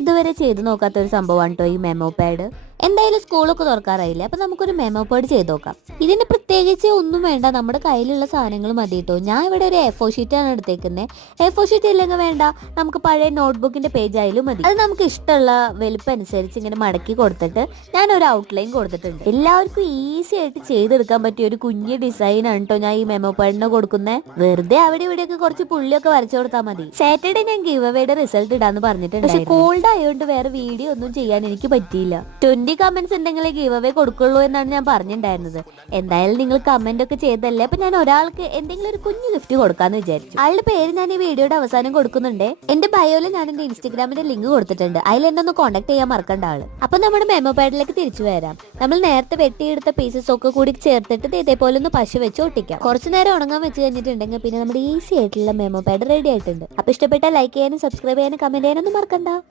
ഇതുവരെ ചെയ്ത് നോക്കാത്ത ഒരു സംഭവമാണ് കേട്ടോ ഈ മെമ്മോ പാഡ്. എന്തായാലും സ്കൂളൊക്കെ തുറക്കാറായില്ലേ, അപ്പൊ നമുക്കൊരു മെമ്മോ പാഡ് ചെയ്ത് നോക്കാം. ഇതിന് പ്രത്യേകിച്ച് ഒന്നും വേണ്ട, നമ്മുടെ കയ്യിലുള്ള സാധനങ്ങൾ മതി കേട്ടോ. ഞാൻ ഇവിടെ ഒരു A4 ഷീറ്റാണ് എടുത്തേക്കുന്നത്. A4 ഷീറ്റ് ഇല്ലെങ്കിൽ വേണ്ട, നമുക്ക് പഴയ നോട്ട്ബുക്കിന്റെ പേജ് ആയാലും മതി. അത് നമുക്ക് ഇഷ്ടമുള്ള വലുപ്പം അനുസരിച്ച് ഇങ്ങനെ മടക്കി കൊടുത്തിട്ട് ഞാൻ ഒരു ഔട്ട്ലൈൻ കൊടുത്തിട്ടുണ്ട്. എല്ലാവർക്കും ഈസി ആയിട്ട് ചെയ്തെടുക്കാൻ പറ്റിയ ഒരു കുഞ്ഞ് ഡിസൈൻ ആണ് കേട്ടോ ഞാൻ ഈ മെമ്മോ പാഡിന് കൊടുക്കുന്നത്. വെറുതെ അവിടെ ഇവിടെയൊക്കെ കുറച്ച് പുള്ളിയൊക്കെ വരച്ചു കൊടുത്താൽ മതി. സാറ്റർഡേ ഞാൻ ഗിവ് അവയുടെ റിസൾട്ട് ഇടാന്ന് പറഞ്ഞിട്ടുണ്ട്. പക്ഷെ കോൾഡ് ആയതുകൊണ്ട് വേറെ വീഡിയോ ഒന്നും ചെയ്യാൻ എനിക്ക് പറ്റിയില്ല. 20 കമന്റ്സ് ഉണ്ടെങ്കിൽ ഗിവ് അവേ കൊടുക്കുള്ളൂ എന്നാണ് ഞാൻ പറഞ്ഞിട്ടുണ്ടായിരുന്നത്. എന്തായാലും നിങ്ങൾ കമന്റ് ഒക്കെ ചെയ്തല്ലേ, അപ്പൊ ഞാൻ ഒരാൾക്ക് എന്തെങ്കിലും ഒരു കുഞ്ഞു ഗിഫ്റ്റ് കൊടുക്കാന്ന് വിചാരിച്ചു. ആളുടെ പേര് ഞാൻ ഈ വീഡിയോയുടെ അവസാനം കൊടുക്കുന്നുണ്ട്. എന്റെ ബയോയിൽ ഞാൻ എന്റെ ഇൻസ്റ്റാഗ്രാമിന്റെ ലിങ്ക് കൊടുത്തിട്ടുണ്ട്. അതിൽ എന്നെ ഒന്ന് കോൺടാക്ട് ചെയ്യാൻ മറക്കണ്ട ആള്. അപ്പൊ നമ്മുടെ മെമ്മോ പാഡിലേക്ക് തിരിച്ചു വരാം. നമ്മൾ നേരത്തെ വെട്ടിയെടുത്ത പീസസ് ഒക്കെ കൂടി ചേർത്തിട്ട് ഇതേപോലെ ഒന്ന് പശ വെച്ച് ഒട്ടിക്കാം. കുറച്ചു നേരം ഉണങ്ങാൻ വെച്ച് കഴിഞ്ഞിട്ടുണ്ടെങ്കിൽ പിന്നെ നമ്മുടെ ഈസി ആയിട്ടുള്ള മെമ്മോ പാഡ് റെഡി ആയിട്ടുണ്ട്. അപ്പൊ ഇഷ്ടപ്പെട്ടാൽ ലൈക്ക് ചെയ്യാനും സബ്സ്ക്രൈബ് ചെയ്യാനും കമന്റ് ചെയ്യാനൊന്നും മറക്കണ്ട.